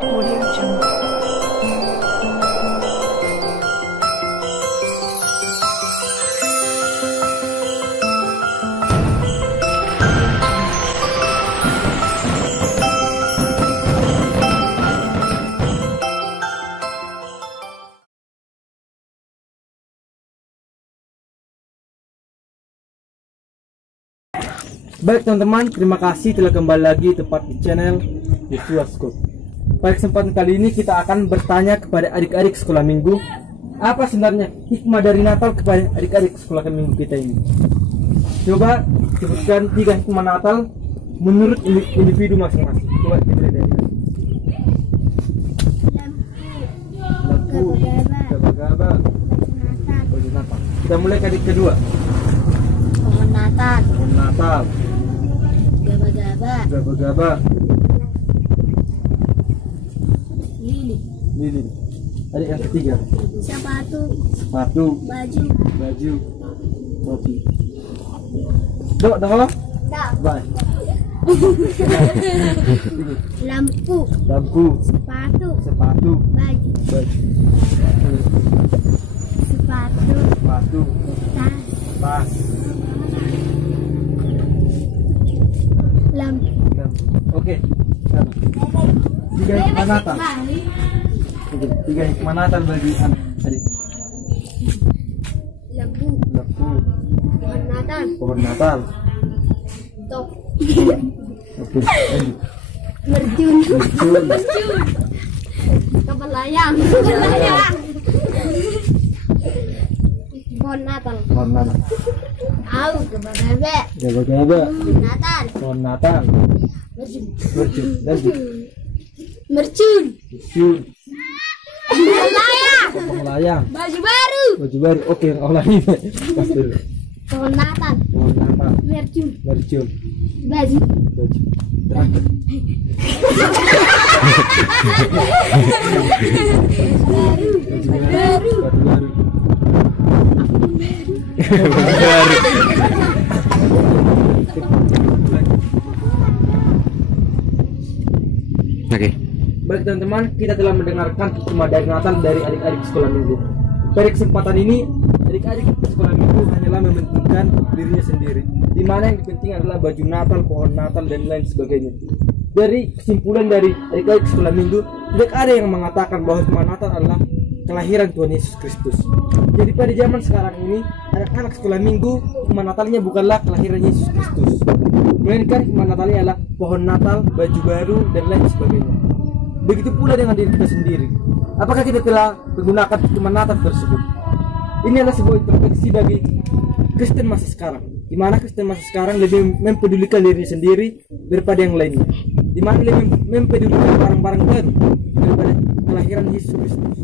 Audio Jungle. Baik teman-teman, terima kasih telah kembali lagi tepat di channel Yosua School. Pada kesempatan kali ini kita akan bertanya kepada adik-adik sekolah minggu, apa sebenarnya hikmah dari Natal kepada adik-adik sekolah minggu kita ini. Coba sebutkan 3 hikmah Natal menurut individu masing-masing. Coba dimulai dari lampu, gaba-gaba, baju Natal. Kita mulai ke adik kedua. Pohon Natal, Pohon Natal, gaba-gaba, gaba-gaba, lilin, lilin. Adik yang ketiga, sepatu, sepatu, baju, baju, topi. Dok, dah bye. lampu, Lampu, sepatu, sepatu, baju, baju, sepatu, sepatu, tas, tas, lampu. lampu. Oke. 3 hikmah Natal. Oke, 3 hikmah Natal bagi adik. Lampu, Lampu, pohon Natal, pohon Natal. tok, Oke, lanjut. merjun, Mercun, kapal layang, pohon Natal, pohon Natal, gaba-gaba, gaba-gaba, Natal, pohon Natal, merjun, mercun, lanjut. mercun, Mercun, layang, pohon layang, baju baru, baju baru. Oke, yang lagi. Pas dulu. pohon Natal, Pohon Natal, mercun, mercun, baju, baju. Terakhir. Baju baru, baju baru. Oke. Baik teman-teman, kita telah mendengarkan hikmah dari Natal dari adik-adik sekolah minggu. Pada kesempatan ini, adik-adik sekolah minggu hanyalah mementingkan dirinya sendiri, di mana yang penting adalah baju Natal, pohon Natal, dan lain sebagainya. Dari kesimpulan dari adik-adik sekolah minggu, tidak ada yang mengatakan bahwa hikmah Natal adalah kelahiran Tuhan Yesus Kristus. Jadi pada zaman sekarang ini, anak-anak sekolah minggu, hikmah Natalnya bukanlah kelahiran Yesus Kristus, melainkan hikmah Natalnya adalah pohon Natal, baju baru, dan lain sebagainya. Begitu pula dengan diri kita sendiri. Apakah kita telah menggunakan hikmah Natal tersebut? Ini adalah sebuah introspeksi bagi Kristen masa sekarang, di mana Kristen masa sekarang lebih mempedulikan diri sendiri daripada yang lainnya, di mana lebih mempedulikan barang-barang baru daripada kelahiran Yesus Kristus.